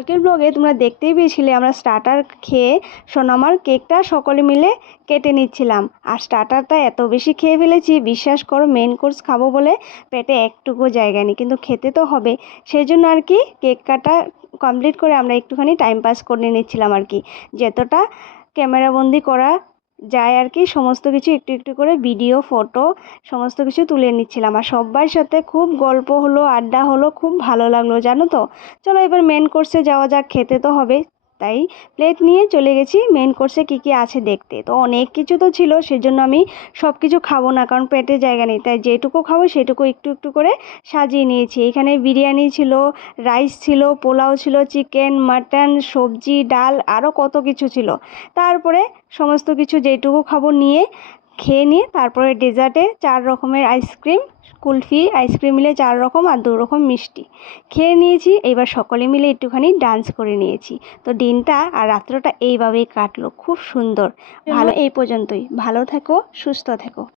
কালকের ব্লগে তোমরা দেখতেই পেয়েছিলে আমরা স্টার্টার খেয়ে সোনামার কেকটা সকলে মিলে কেটে নিচ্ছিলাম। আর স্টার্টারটা এত বেশি খেয়ে ফেলেছি, বিশ্বাস করো মেন কোর্স খাবো বলে পেটে একটুকু জায়গা নেই, কিন্তু খেতে তো হবে। সেই জন্য আর কি কেক কাটা কমপ্লিট করে আমরা একটুখানি টাইম পাস করে নিচ্ছিলাম আর কি, যতটা ক্যামেরাবন্দি করা যায় আর কি, সমস্ত কিছু একটু একটু করে ভিডিও ফটো সমস্ত কিছু তুলে নিচ্ছিলাম। আর সবার সাথে খুব গল্প হলো, আড্ডা হলো, খুব ভালো লাগলো জানো তো। চলো এবার মেন কোর্সে যাওয়া যাক, খেতে তো হবে। তাই প্লেট নিয়ে চলে গেছি মেন কোর্সে কী কী আছে দেখতে। তো অনেক কিছু তো ছিল, সেজন্য আমি সব কিছু খাবো না, কারণ পেটে জায়গা নেই। তাই যেটুকু খাবো সেটুকু একটু একটু করে সাজিয়ে নিয়েছি। এখানে বিরিয়ানি ছিল, রাইস ছিল, পোলাও ছিল, চিকেন, মাটন, সবজি, ডাল, আরও কত কিছু ছিল। তারপরে সমস্ত কিছু যেটুকু খাবো নিয়ে খেয়ে নিয়ে তারপরে ডেজার্টে 4 রকমের আইসক্রিম, কুলফি আইসক্রিম মিলে 4 রকম আর 2 রকম মিষ্টি খেয়ে নিয়েছি। এবার সকলে মিলে একটুখানি ডান্স করে নিয়েছি। তো দিনটা আর রাত্রটা এইভাবেই কাটলো, খুব সুন্দর। ভালো, এই পর্যন্তই। ভালো থেকো, সুস্থ থেকো।